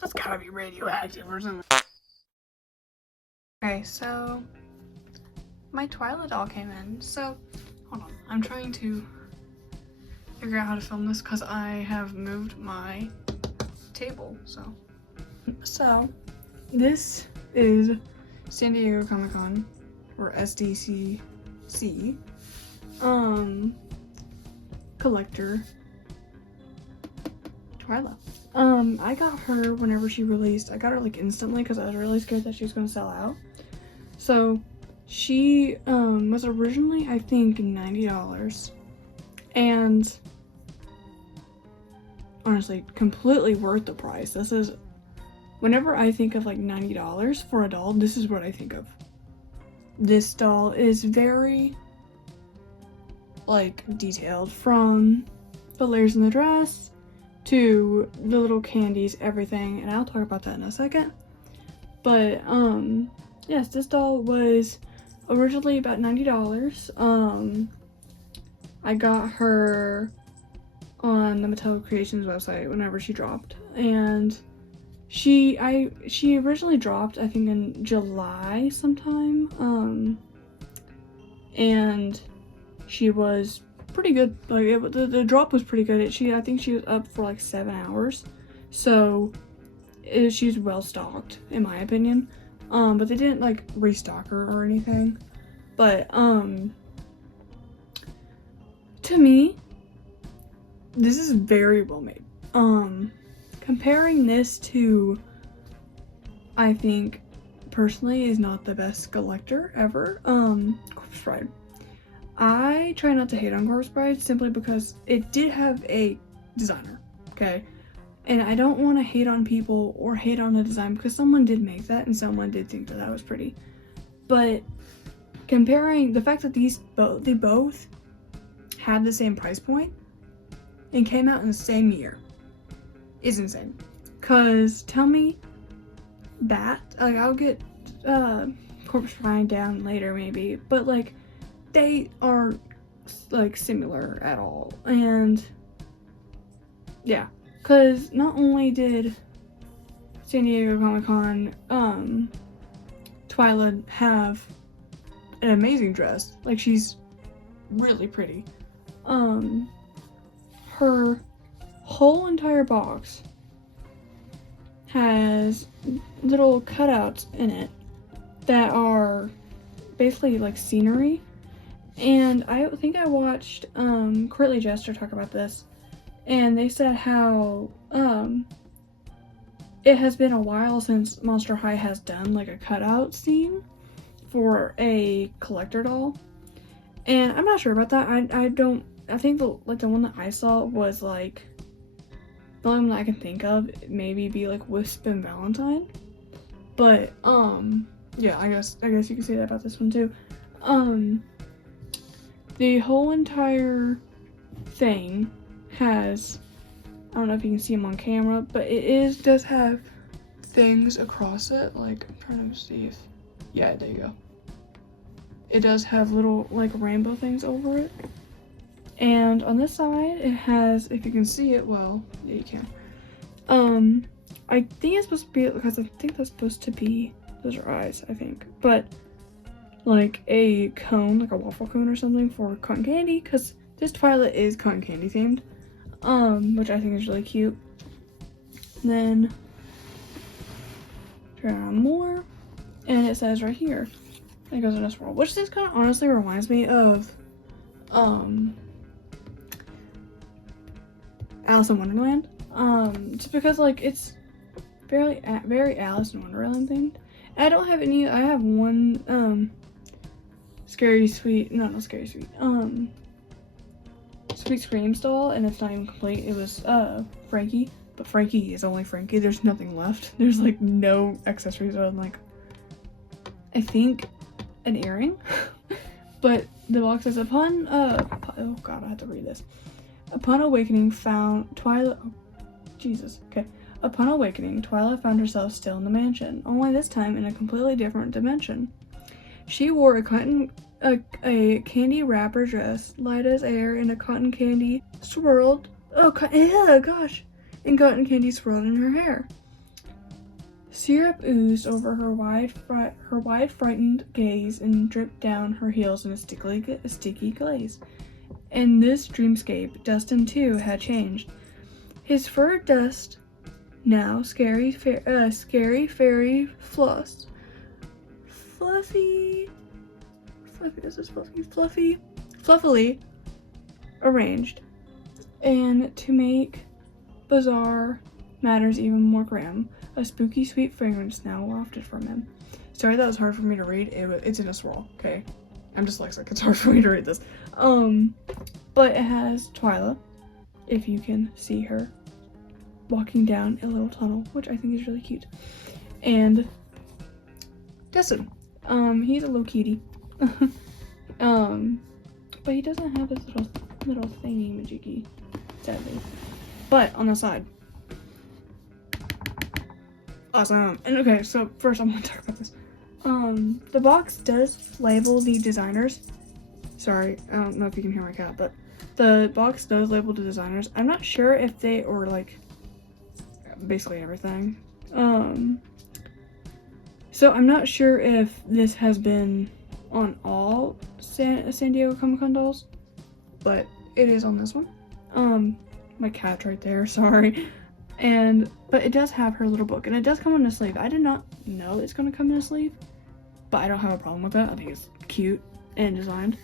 That's gotta be radioactive or something. Okay, so my Twyla doll came in. So, hold on. I'm trying to figure out how to film this because I have moved my table, So, this is San Diego Comic-Con, or SDCC, collector Twyla. I got her whenever she released. I got her like instantly because I was really scared that she was gonna sell out. So she was originally, I think, $90, and honestly, completely worth the price. This is, whenever I think of like $90 for a doll, this is what I think of. This doll is very like detailed, from the layers in the dress to the little candies, everything, and I'll talk about that in a second. But yes, this doll was originally about $90. I got her on the Mattel Creations website whenever she dropped, and she originally dropped, I think, in July sometime, and she was pretty good. Like the drop was pretty good. I think she was up for like 7 hours, so she's well stocked in my opinion. But they didn't like restock her or anything. But to me, this is very well made. Comparing this to, I think personally, is not the best collector ever, Corpse Bride. I try not to hate on Corpse Bride simply because it did have a designer, okay? And I don't want to hate on people or hate on the design because someone did make that and someone did think that that was pretty. But comparing the fact that they both had the same price point and came out in the same year is insane. Cause tell me that, like, I'll get Corpse Bride down later maybe, but like they aren't like similar at all. And yeah, cause not only did San Diego Comic-Con Twyla have an amazing dress, like she's really pretty, her whole entire box has little cutouts in it that are basically like scenery. And I think I watched Courtly Jester talk about this, and they said how it has been a while since Monster High has done like a cutout scene for a collector doll, and I'm not sure about that. I think the one that I saw was like, the only one that I can think of maybe be like Wisp and Valentine. But yeah, I guess you can say that about this one too. The whole entire thing has, I don't know if you can see them on camera, but it does have things across it. Like, I'm trying to see if, yeah, there you go. It does have little like rainbow things over it. And on this side, it has, if you can see it, well, yeah, you can. I think it's supposed to be, because I think that's supposed to be, those are eyes, I think. But like a cone, like a waffle cone or something for cotton candy, because this Twyla is cotton candy themed, which I think is really cute. And then turn around more, and it says right here, it goes in a swirl, which this kind of honestly reminds me of Alice in Wonderland, just because like it's very Alice in Wonderland themed. I don't have any. I have one Sweet Screams doll, and it's not even complete. It was Frankie, but Frankie is only Frankie. There's nothing left. There's like no accessories other than like, I think, an earring. But the box says, upon oh god, I have to read this. Upon awakening, Upon awakening, Twyla found herself still in the mansion, only this time in a completely different dimension. She wore a candy wrapper dress, light as air, and a cotton candy swirled. And cotton candy swirled in her hair. Syrup oozed over her wide, frightened gaze and dripped down her heels in a sticky glaze. In this dreamscape, Dustin too had changed. His fur dust now scary fairy floss. Fluffily arranged. And to make bizarre matters even more grim, a spooky sweet fragrance now wafted from him. Sorry that was hard for me to read. It's in a swirl, okay? I'm dyslexic, it's hard for me to read this. But it has Twyla, if you can see her, walking down a little tunnel, which I think is really cute. And Dustin, he's a little cutie. But he doesn't have his little thingy majiggy, sadly. But on the side. Awesome. And okay, so first I'm gonna talk about this. The box does label the designers. Sorry, I don't know if you can hear my cat, but the box does label the designers. I'm not sure if they, or like, basically everything. So I'm not sure if this has been on all San Diego Comic-Con dolls, but it is on this one. My cat's right there, sorry. But it does have her little book, and it does come in a sleeve. I did not know it's gonna come in a sleeve, but I don't have a problem with that. I think it's cute and designed.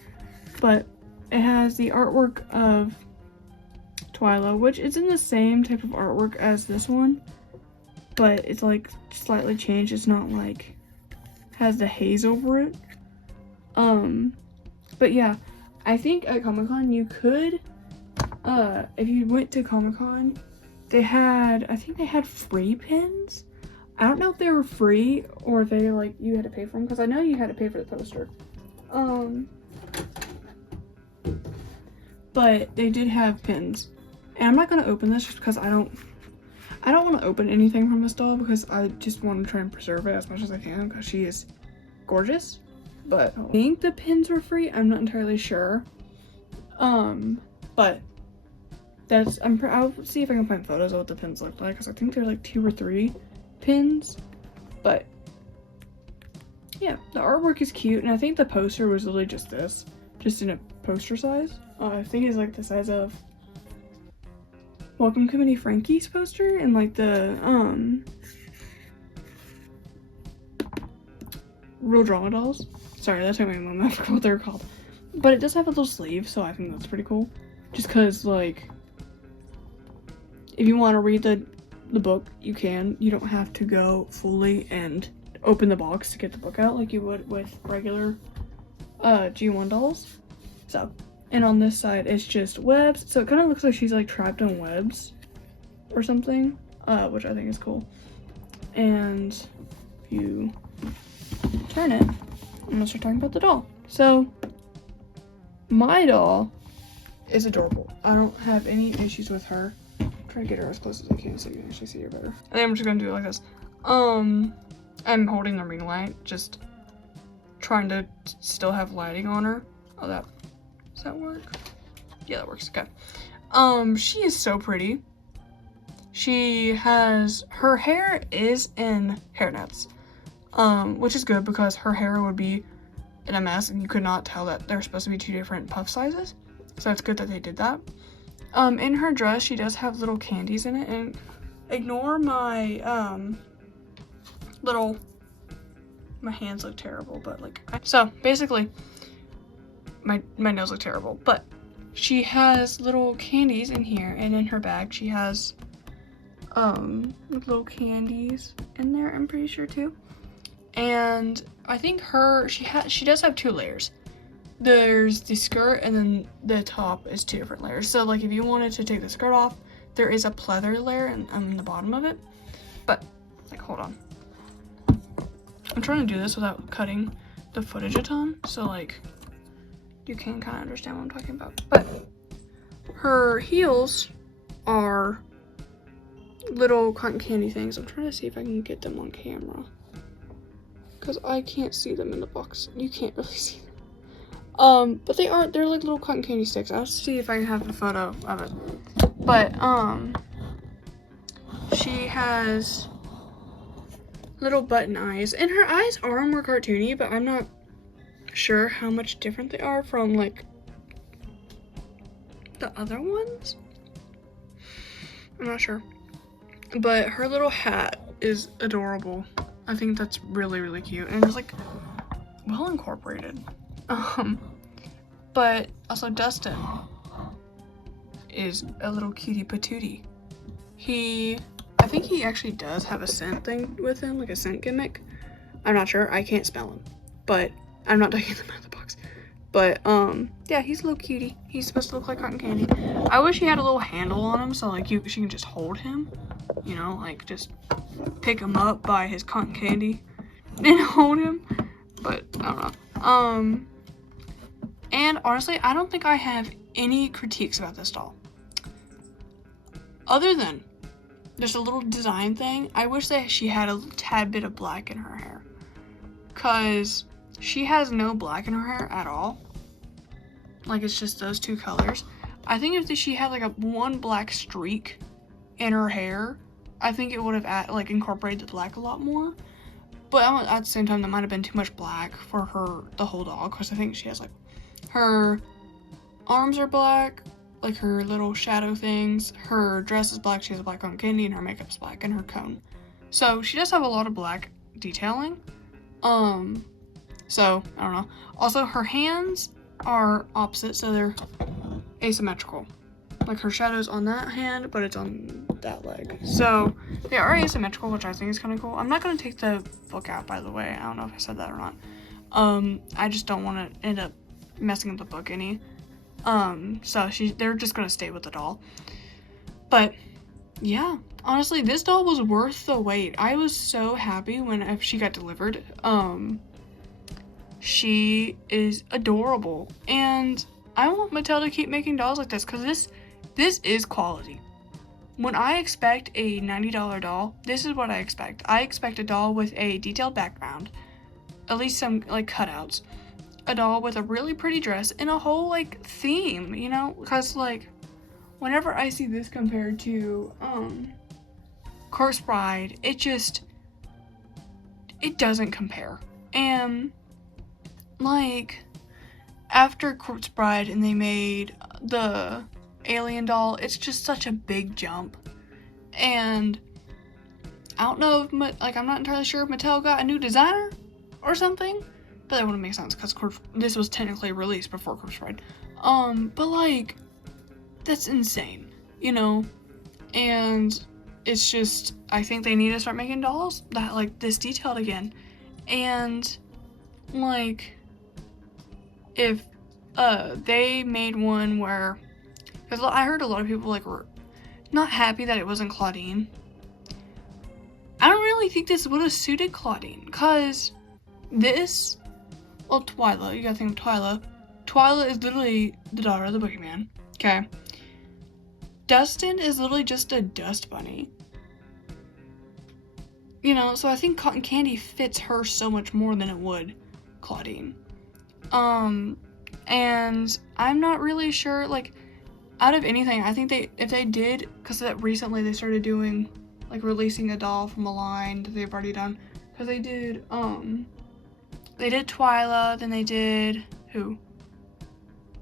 But it has the artwork of Twyla, which is in the same type of artwork as this one, but it's like slightly changed. It's not like has the haze over it. But yeah, I think at Comic-Con you could, if you went to Comic-Con, I think they had free pins. I don't know if they were free or if they like you had to pay for them, because I know you had to pay for the poster. But they did have pins, and I'm not gonna open this just because I don't want to open anything from this doll, because I just want to try and preserve it as much as I can because she is gorgeous. But I think the pins were free. I'm not entirely sure. But I'll see if I can find photos of what the pins look like, because I think they're like 2 or 3 pins. But yeah, the artwork is cute, and I think the poster was literally just this, just in a poster size. I think it's like the size of Welcome Committee Frankie's poster, and like the Real Drama Dolls. Sorry, that's my mom. I forgot what they're called. But it does have a little sleeve, so I think that's pretty cool. Just because, like, if you want to read the book, you can. You don't have to go fully and open the box to get the book out like you would with regular G1 dolls. So, and on this side, it's just webs. So it kind of looks like she's like trapped in webs or something, which I think is cool. And if you turn it, I'm gonna start talking about the doll. So, my doll is adorable. I don't have any issues with her. Try to get her as close as I can so you can actually see her better. I think I'm just gonna do it like this. I'm holding the ring light, just trying to still have lighting on her. Oh, does that work? Yeah, that works. Okay. She is so pretty. Her hair is in hairnets, which is good because her hair would be in a mess and you could not tell that they're supposed to be 2 different puff sizes. So it's good that they did that. In her dress, she does have little candies in it, and ignore my, my hands look terrible, but like, so basically, my nails look terrible, but she has little candies in here, and in her bag, she has, little candies in there, I'm pretty sure too. And I think she does have 2 layers. There's the skirt, and then the top is 2 different layers. So like if you wanted to take the skirt off, there is a pleather layer on the bottom of it. But like, hold on. I'm trying to do this without cutting the footage a ton, so like you can kind of understand what I'm talking about. But her heels are little cotton candy things. I'm trying to see if I can get them on camera, because I can't see them in the box. You can't really see them. But they're like little cotton candy sticks. I'll see if I can have a photo of it. But, she has little button eyes. And her eyes are more cartoony, but I'm not sure how much different they are from like the other ones. I'm not sure. But her little hat is adorable. I think that's really, really cute. And it's like well incorporated. But also Dustin is a little cutie patootie. I think he actually does have a scent thing with him, like a scent gimmick. I'm not sure, I can't spell him, but I'm not taking them out of the box. But yeah, he's a little cutie. He's supposed to look like cotton candy. I wish he had a little handle on him so like she can just hold him, you know, like just pick him up by his cotton candy and hold him. But I don't know. And honestly, I don't think I have any critiques about this doll. Other than just a little design thing, I wish that she had a tad bit of black in her hair. Cause she has no black in her hair at all. Like it's just those two colors. I think if she had like one black streak in her hair, I think it would have like incorporated the black a lot more. But at the same time, that might have been too much black for the whole doll. Cause I think she has like her arms are black, like her little shadow things. Her dress is black. She has a black cotton candy, and her makeup's black, and her cone. So she does have a lot of black detailing. So I don't know. Also, her hands are opposite, so they're asymmetrical. Like her shadow's on that hand, but it's on that leg. So they are asymmetrical, which I think is kind of cool. I'm not gonna take the book out, by the way. I don't know if I said that or not. I just don't want to end up messing up the book any. So they're just gonna stay with the doll. But yeah, honestly, this doll was worth the wait. I was so happy when she got delivered. She is adorable, and I want Mattel to keep making dolls like this because this is quality. When I expect a $90 doll, this is what I expect. I expect a doll with a detailed background, at least some like cutouts, a doll with a really pretty dress, and a whole like theme, you know, because like whenever I see this compared to Corpse Bride, it doesn't compare. And like after Corpse Bride and they made the alien doll, it's just such a big jump. And I don't know if I'm not entirely sure if Mattel got a new designer or something, but that wouldn't make sense because this was technically released before Corpse Bride. But like that's insane, you know. And it's just, I think they need to start making dolls that like this detailed again. And like if they made one where, because I heard a lot of people like were not happy that it wasn't Claudine. I don't really think this would have suited Claudine, because this, well, Twyla, you gotta think of Twyla. Twyla is literally the daughter of the boogeyman, okay? Dustin is literally just a dust bunny. You know, so I think Cotton Candy fits her so much more than it would Claudine. And I'm not really sure, like, out of anything, I think if they did, because recently they started doing, like, releasing a doll from a line that they've already done, because they did Twyla, then they did, who?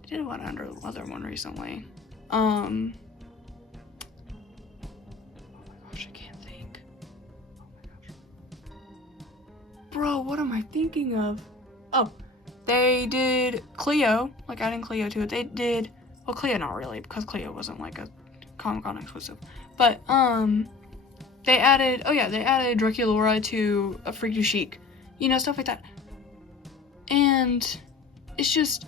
They did one other one recently. Oh my gosh, I can't think. Oh my gosh. Bro, what am I thinking of? Oh, they did Cleo, like adding Cleo to it. They did, well, Cleo not really, because Cleo wasn't like a Comic-Con exclusive. But, they added Draculaura to a Freak Du Chic. You know, stuff like that. And it's just,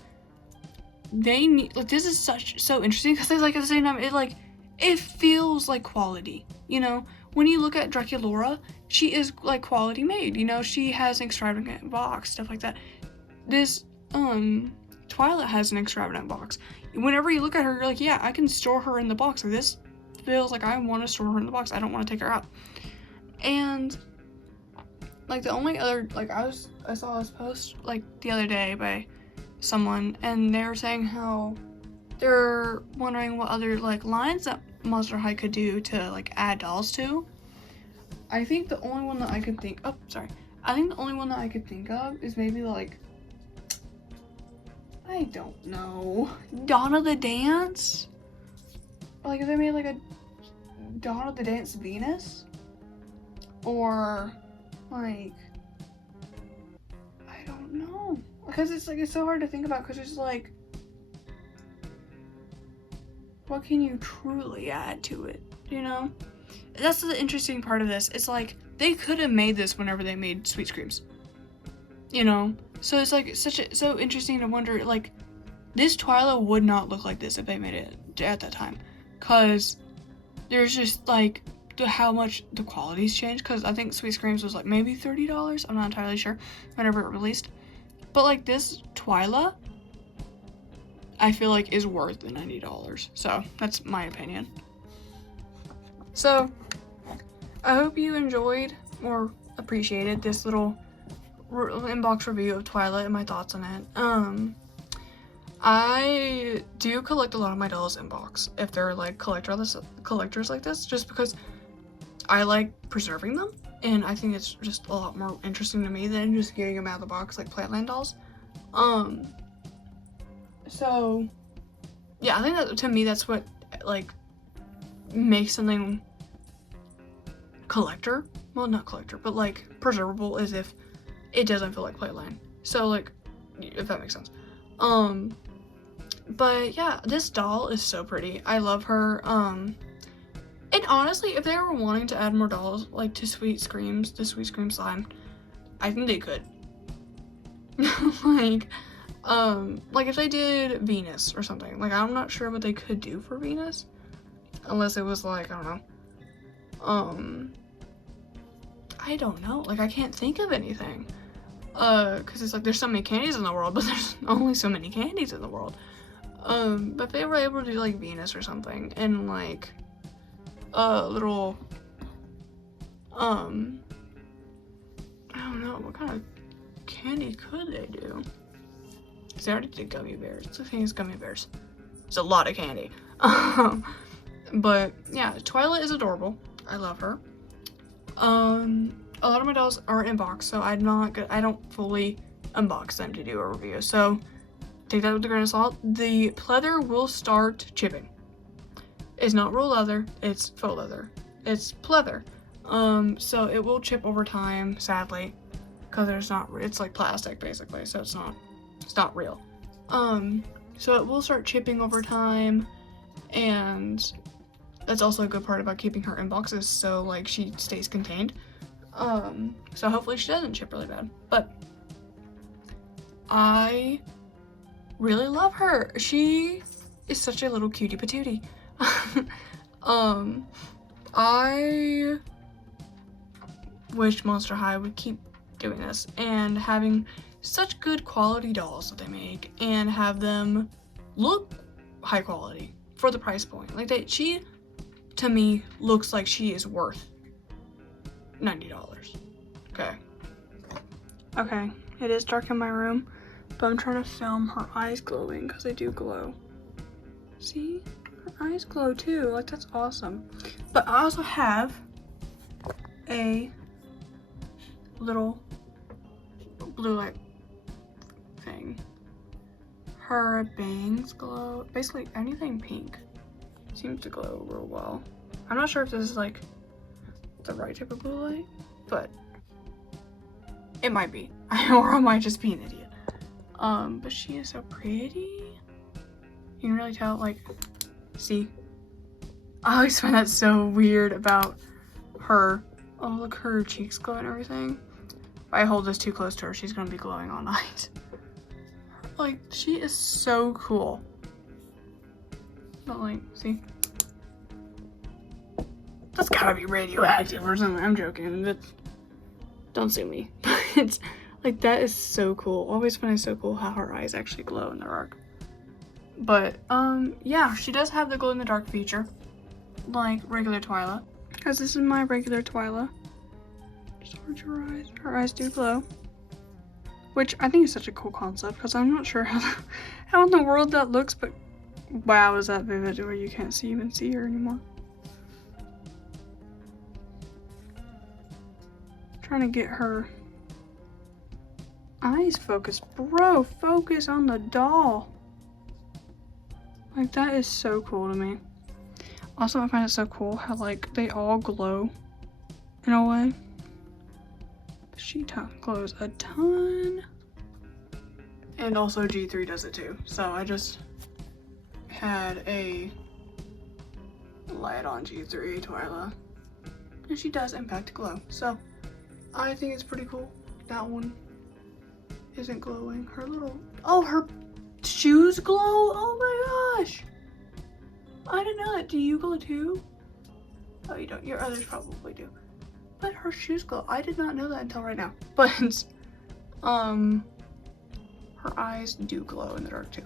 they need, like, this is so interesting, because it's like, at the same time, it feels like quality, you know? When you look at Draculaura, she is, like, quality made, you know? She has an extravagant box, stuff like that. This, Twyla has an extravagant box. Whenever you look at her, you're like, yeah, I can store her in the box. Like, this feels like I want to store her in the box. I don't want to take her out. And, like, the only other, like, I saw this post, like, the other day by someone, and they were saying how they're wondering what other, like, lines that Monster High could do to, like, add dolls to. I think the only one that I could think, I think the only one that I could think of is maybe like, I don't know, Dawn of the Dance? Like if they made like a Dawn of the Dance Venus? Or like, I don't know. Because it's like, it's so hard to think about because it's like, what can you truly add to it, you know? That's the interesting part of this. It's like, they could have made this whenever they made Sweet Screams, you know? So it's like so interesting to wonder, like, this Twyla would not look like this if they made it at that time. Cause there's just like, how much the quality's changed. Cause I think Sweet Screams was like maybe $30. I'm not entirely sure whenever it released. But like this Twyla, I feel like is worth the $90. So that's my opinion. So I hope you enjoyed or appreciated this little inbox review of Twyla and my thoughts on it. I do collect a lot of my dolls inbox if they're like collectors like this, just because I like preserving them, and I think it's just a lot more interesting to me than just getting them out of the box like Plantland dolls. So yeah, I think that to me that's what like makes something collector, well not collector, but like preservable, is if it doesn't feel like Playland. So like, if that makes sense. But yeah, this doll is so pretty. I love her. And honestly, if they were wanting to add more dolls like to Sweet Screams, the Sweet Screams line, I think they could. like if they did Venus or something, like I'm not sure what they could do for Venus, unless it was like, I don't know. I don't know, like I can't think of anything. Cause it's like there's so many candies in the world, but there's only so many candies in the world. But if they were able to do like Venus or something, and like a little, I don't know, what kind of candy could they do? Cause they already did gummy bears. The thing is gummy bears. It's a lot of candy. But yeah, Twyla is adorable. I love her. A lot of my dolls are in box, so I don't fully unbox them to do a review. So take that with a grain of salt. The pleather will start chipping. It's not real leather, it's faux leather. It's pleather. So it will chip over time, sadly, because it's like plastic basically, so it's not real. So it will start chipping over time, and that's also a good part about keeping her in boxes, so like she stays contained. So hopefully she doesn't chip really bad, but I really love her. She is such a little cutie patootie. I wish Monster High would keep doing this and having such good quality dolls that they make and have them look high quality for the price point. Like she to me looks like she is worth $90. Okay, it is dark in my room, but I'm trying to film her eyes glowing because they do glow. See? Her eyes glow too, like that's awesome. But I also have a little blue light thing. Her bangs glow. Basically anything pink seems to glow real well. I'm not sure if this is like the right type of blue light, but it might be. Or I might just be an idiot. But she is so pretty. You can really tell, like, see? I always find that so weird about her. Oh, look, her cheeks glow and everything. If I hold this too close to her, she's gonna be glowing all night. Like, she is so cool. But like, see? That's gotta be radioactive or something. I'm joking. Don't sue me. But it's like, that is so cool. Always find it so cool how her eyes actually glow in the dark. But yeah, she does have the glow in the dark feature, like regular Twyla. Because this is my regular Twyla. Just towards her eyes. Her eyes do glow. Which I think is such a cool concept, because I'm not sure how in the world that looks, but wow, is that vivid where you can't even see her anymore. trying to get her eyes focused. Bro, focus on the doll. Like, that is so cool to me. Also, I find it so cool how, like, they all glow in a way. She glows a ton. And also G3 does it too. So I just had a light on G3 Twyla. And she does in fact glow. So I think it's pretty cool. That one isn't glowing. Her little, oh, her shoes glow? Oh my gosh. I didn't know that. Do you glow too? Oh, you don't. Your others probably do. But her shoes glow. I did not know that until right now. But her eyes do glow in the dark too.